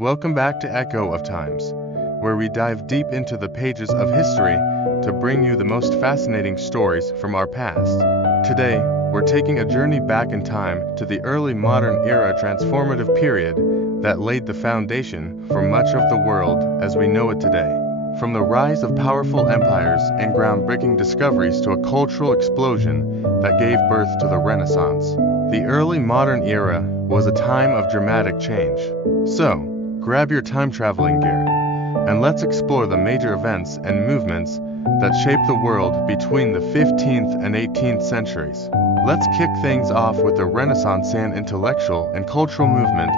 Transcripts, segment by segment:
Welcome back to Echo of Times, where we dive deep into the pages of history to bring you the most fascinating stories from our past. Today, we're taking a journey back in time to the early modern era transformative period that laid the foundation for much of the world as we know it today. From the rise of powerful empires and groundbreaking discoveries to a cultural explosion that gave birth to the Renaissance, the early modern era was a time of dramatic change. So, grab your time-traveling gear, and let's explore the major events and movements that shaped the world between the 15th and 18th centuries. Let's kick things off with the Renaissance, an intellectual and cultural movement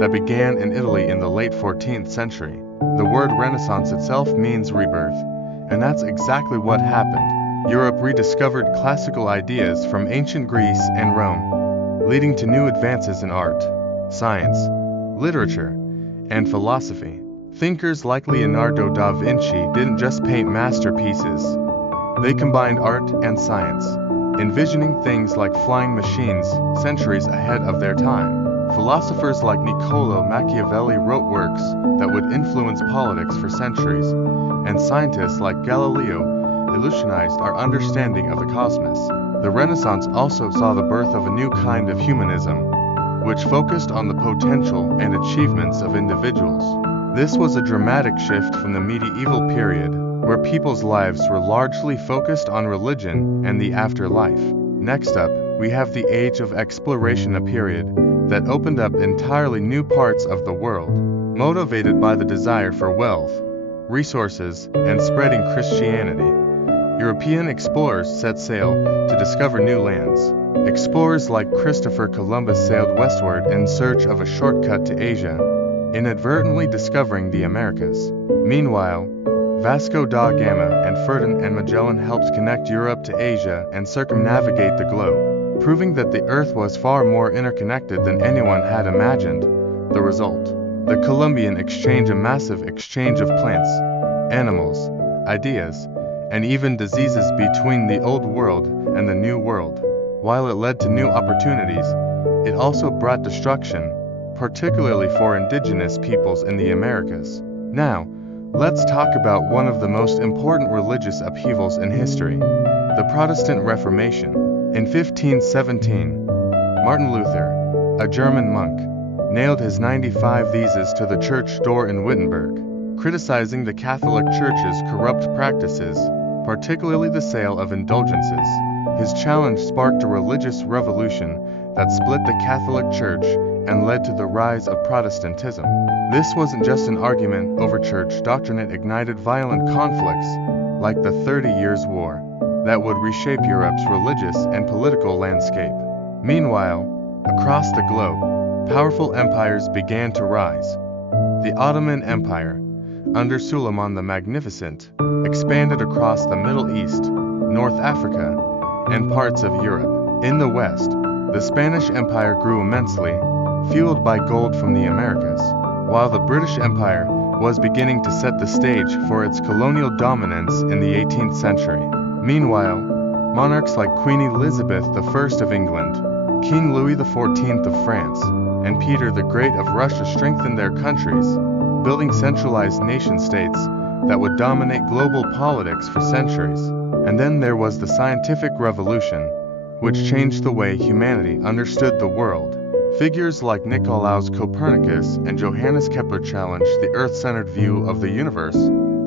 that began in Italy in the late 14th century. The word Renaissance itself means rebirth, and that's exactly what happened. Europe rediscovered classical ideas from ancient Greece and Rome, leading to new advances in art, science, literature, and philosophy. Thinkers like Leonardo da Vinci didn't just paint masterpieces. They combined art and science, envisioning things like flying machines centuries ahead of their time. Philosophers like Niccolò Machiavelli wrote works that would influence politics for centuries, and scientists like Galileo revolutionized our understanding of the cosmos. The Renaissance also saw the birth of a new kind of humanism, which focused on the potential and achievements of individuals. This was a dramatic shift from the medieval period, where people's lives were largely focused on religion and the afterlife. Next up, we have the Age of Exploration, a period that opened up entirely new parts of the world. Motivated by the desire for wealth, resources, and spreading Christianity, European explorers set sail to discover new lands. Explorers like Christopher Columbus sailed westward in search of a shortcut to Asia, inadvertently discovering the Americas. Meanwhile, Vasco da Gama and Ferdinand Magellan helped connect Europe to Asia and circumnavigate the globe, proving that the Earth was far more interconnected than anyone had imagined. The result: the Columbian Exchange, a massive exchange of plants, animals, ideas, and even diseases between the Old World and the New World. While it led to new opportunities, it also brought destruction, particularly for indigenous peoples in the Americas. Now, let's talk about one of the most important religious upheavals in history, the Protestant Reformation. In 1517, Martin Luther, a German monk, nailed his 95 Theses to the church door in Wittenberg, criticizing the Catholic Church's corrupt practices, particularly the sale of indulgences. His challenge sparked a religious revolution that split the Catholic Church and led to the rise of Protestantism. This wasn't just an argument over church doctrine, it ignited violent conflicts, like the 30 Years' War, that would reshape Europe's religious and political landscape. Meanwhile, across the globe, powerful empires began to rise. The Ottoman Empire, under Suleiman the Magnificent, expanded across the Middle East, North Africa, and parts of Europe. In the West, the Spanish Empire grew immensely, fueled by gold from the Americas, while the British Empire was beginning to set the stage for its colonial dominance in the 18th century. Meanwhile, monarchs like Queen Elizabeth I of England, King Louis XIV of France, and Peter the Great of Russia strengthened their countries, building centralized nation-states that would dominate global politics for centuries. And then there was the scientific revolution, which changed the way humanity understood the world. Figures like Nicolaus Copernicus and Johannes Kepler challenged the Earth-centered view of the universe,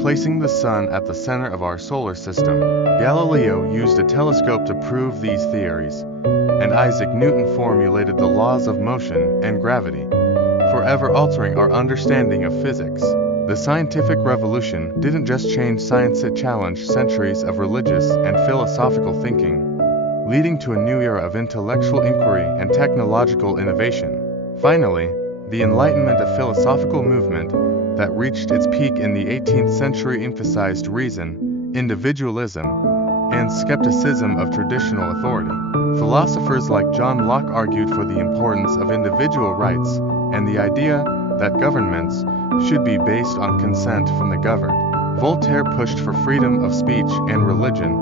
placing the sun at the center of our solar system. Galileo used a telescope to prove these theories, and Isaac Newton formulated the laws of motion and gravity, forever altering our understanding of physics. The scientific revolution didn't just change science, it challenged centuries of religious and philosophical thinking, leading to a new era of intellectual inquiry and technological innovation. Finally, the Enlightenment, a philosophical movement that reached its peak in the 18th century, emphasized reason, individualism, and skepticism of traditional authority. Philosophers like John Locke argued for the importance of individual rights and the idea that governments should be based on consent from the governed. Voltaire pushed for freedom of speech and religion,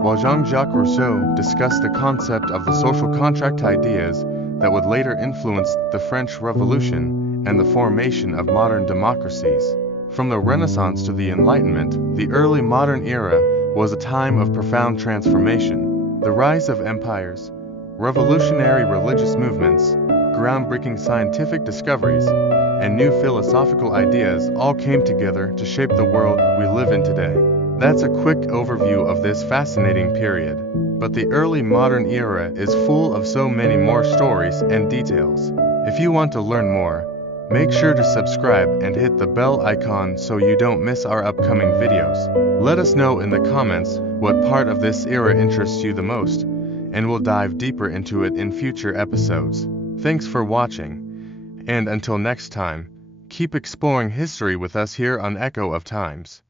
while Jean-Jacques Rousseau discussed the concept of the social contract, ideas that would later influence the French Revolution and the formation of modern democracies. From the Renaissance to the Enlightenment, the early modern era was a time of profound transformation. The rise of empires, revolutionary religious movements, groundbreaking scientific discoveries, and new philosophical ideas all came together to shape the world we live in today. That's a quick overview of this fascinating period. But the early modern era is full of so many more stories and details. If you want to learn more, make sure to subscribe and hit the bell icon so you don't miss our upcoming videos. Let us know in the comments what part of this era interests you the most, and we'll dive deeper into it in future episodes. Thanks for watching, and until next time, keep exploring history with us here on Echo of Times.